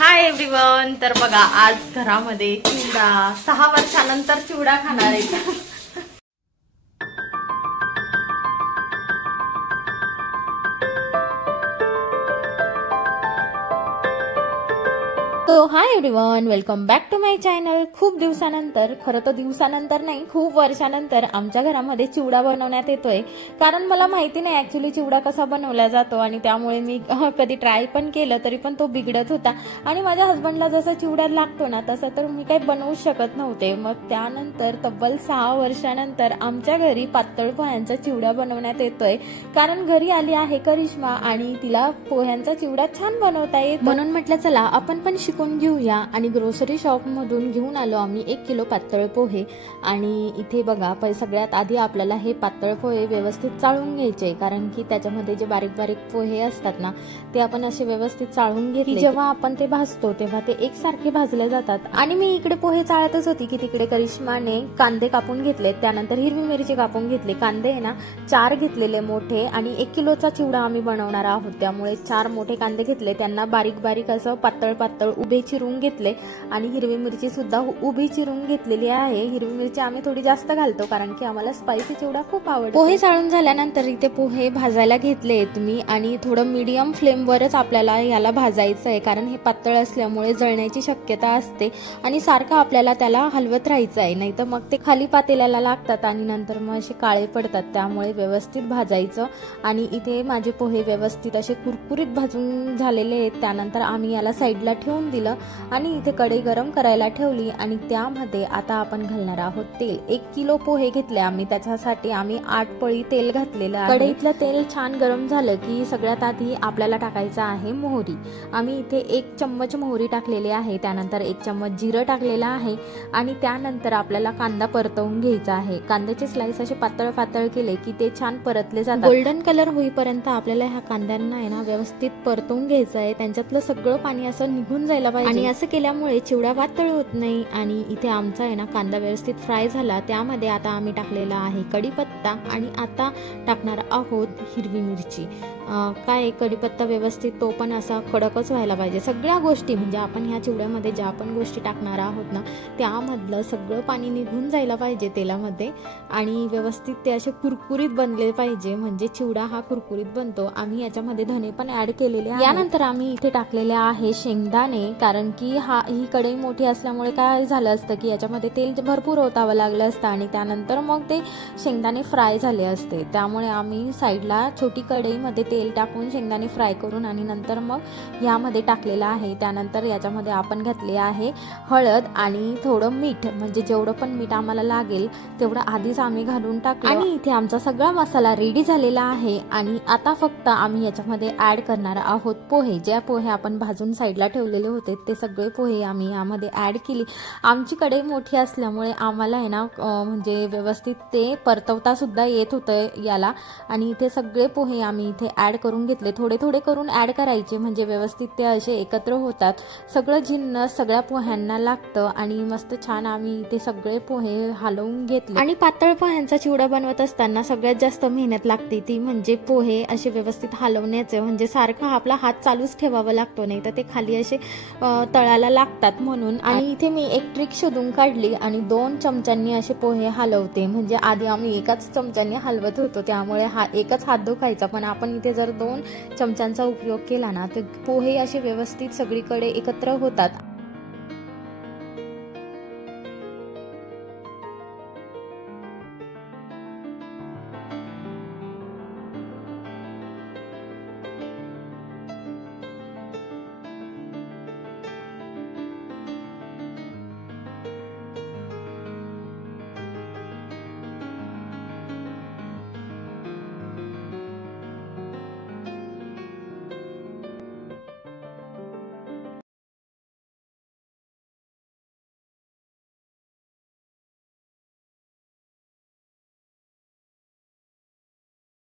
Hi everyone. तर बघा आज घरामध्ये चिवडा 6 वर्षानंतर चिवडा खाणार आहे. तो hi everyone, welcome back to my channel. खूप दिवसानंतर, खरं तर दिवसानंतर नाही, खूप वर्षानंतर आमच्या घरामध्ये चिवडा बनवण्यात येतोय. कारण मला माहिती नाही ऍक्च्युली चिवडा कसा बनवला जातो आणि त्यामुळे मी कधी ट्राय पण केलं तरी पण तो बिघडत होता आणि माझ्या हस्बंडला जसा चिवडा लागतो ना तसा तर मी काही बनवू शकत नव्हते. मग त्यानंतर तब्बल 6 वर्षानंतर आमच्या घरी पातळ पोह्यांचा चिवडा बनवण्यात येतोय. कारण घरी आली आहे करिश्मा आणि तिला पोह्यांचा चिवडा छान बनवता येतो, म्हणून म्हटलं चला आपण पण घेऊया. आणि ग्रोसरी शॉप मधून घेऊन आलो आम्ही 1 किलो पातळ पोहे. आणि इथे बघा सगळ्यात आधी आपल्याला हे पातळ पोहे व्यवस्थित चाळून घ्यायचे, कारण की त्याच्यामध्ये जे बारीक बारीक पोहे असतात ना ते आपण असे व्यवस्थित चाळून घेतले. जेव्हा आपण ते भाजतो तेव्हा ते एकसारखे भाजले जातात. आणि मी इकडे पोहे चाळतच होती की तिकडे करिश्माने कांदे कापून घेतले, त्यानंतर हिरवी मिरची कापून घेतली. कांदे आहे ना 4 घेतलेले मोठे, आणि 1 किलोचा चिवडा आम्ही बनवणार आहोत त्यामुळे 4 मोठे कांदे घेतले, त्यांना बारीक बारीक असं पातळ पातळ उभे चिरून घेतले. आणि हिरवी मिरची सुद्धा उभी चिरून घेतलेली आहे. हिरवी मिरची आम्ही थोडी जास्त घालतो कारण की आम्हाला स्पायसी चिवडा खूप आवडतो. पोहे चाळून झाल्यानंतर इथे पोहे भाजायला घेतले तुम्ही, आणि थोडं मीडियम फ्लेम वरच आपल्याला याला भाजायचं आहे, कारण हे पातळ असल्यामुळे जळण्याची शक्यता असते आणि सारखं आपल्याला त्याला हलवत राहायचं आहे, नाही तर मग ते खाली पातेल्याला लागतात आणि नंतर मग असे काळे पडतात. त्यामुळे व्यवस्थित भाजायचं. आणि इथे माझे पोहे व्यवस्थित असे कुरकुरीत भाजून झालेले आहेत. त्यानंतर आम्ही याला साईडला ठेवून दिलं आणि इथे कढई गरम करायला ठेवली आणि त्यामध्ये आता आपण घालणार आहोत तेल. 1 किलो पोहे घेतले आम्ही, त्याच्यासाठी आम्ही 8 पळी तेल घातलेलं आहे. कढईतलं तेल छान गरम झालं की सगळ्यात आधी आपल्याला टाकायचं आहे मोहरी. आम्ही इथे 1 चम्मच मोहरी टाकलेली आहे, त्यानंतर 1 चम्मच जिरं टाकलेलं आहे आणि त्यानंतर आपल्याला कांदा परतवून घ्यायचा आहे. कांद्याचे स्लाइस असे पातळ पातळ केले की ते छान परतले जातात. गोल्डन कलर होईपर्यंत आपल्याला ह्या कांद्यांना आहे ना व्यवस्थित परतवून घ्यायचं आहे, त्यांच्यातलं सगळं पाणी असं निघून जायला पाहिजे. आणि असं केल्यामुळे चिवडा पातळ होत नाही. आणि इथे आमचा आहे ना कांदा व्यवस्थित फ्राय झाला, त्यामध्ये आता आम्ही टाकलेला आहे कढीपत्ता आणि आता टाकणार आहोत हिरवी मिरची. काय कढीपत्ता व्यवस्थित तो पण असा कडकच व्हायला पाहिजे. सगळ्या गोष्टी म्हणजे आपण ह्या चिवड्यामध्ये ज्या पण गोष्टी टाकणार आहोत ना त्यामधलं सगळं पाणी निघून जायला पाहिजे तेलामध्ये, आणि व्यवस्थित ते असे कुरकुरीत बनले पाहिजे, म्हणजे चिवडा हा कुरकुरीत बनतो. आम्ही याच्यामध्ये धने पण ऍड केलेले आहे. यानंतर आम्ही इथे टाकलेले आहे शेंगदाणे, कारण की ही कढई मोठी असल्यामुळे काय झालं असतं की याच्यामध्ये तेल भरपूर ओतावं लागलं असतं आणि त्यानंतर मग ते शेंगदाणे फ्राय झाले असते. त्यामुळे आम्ही साईडला छोटी कढईमध्ये तेल टाकून शेंगदाणे फ्राय करून आणि नंतर मग यामध्ये टाकलेलं आहे. त्यानंतर याच्यामध्ये आपण घातले आहे हळद आणि थोडं मीठ, म्हणजे जेवढं पण मीठ आम्हाला लागेल तेवढं आधीच आम्ही घालून टाकलं. आणि इथे आमचा सगळा मसाला रेडी झालेला आहे. आणि आता फक्त आम्ही याच्यामध्ये ऍड करणार आहोत पोहे. ज्या पोहे आपण भाजून साईडला ठेवलेले होते ते सगळे पोहे आम्ही यामध्ये ऍड केली. आमची कढई मोठी असल्यामुळे आम्हाला आहे ना म्हणजे व्यवस्थित ते परतवता सुद्धा येत होतं याला. आणि इथे सगळे पोहे आम्ही इथे ऍड करून घेतले. थोडे थोडे करून ऍड करायचे म्हणजे व्यवस्थित ते असे एकत्र होतात. सगळं जिन्नस सगळ्या पोह्यांना लागतं आणि मस्त छान आम्ही इथे सगळे पोहे हलवून घेतले. आणि पातळ पोह्यांचा चिवडा बनवत असताना सगळ्यात जास्त मेहनत लागते ती म्हणजे पोहे असे व्यवस्थित हलवण्याचे, म्हणजे सारखा आपला हात चालूच ठेवावा लागतो, नाही तर ते खाली असे तळाला लागतात म्हणून. आणि इथे मी एक ट्रिक शोधून काढली आणि 2 चमच्यांनी असे पोहे हलवते, म्हणजे आधी आम्ही एकाच चमच्याने हलवत होतो त्यामुळे एकच हात दुखायचा, पण आपण इथे जर 2 चमच्यांचा उपयोग केला ना तर पोहे असे व्यवस्थित सगळीकडे एकत्र होतात.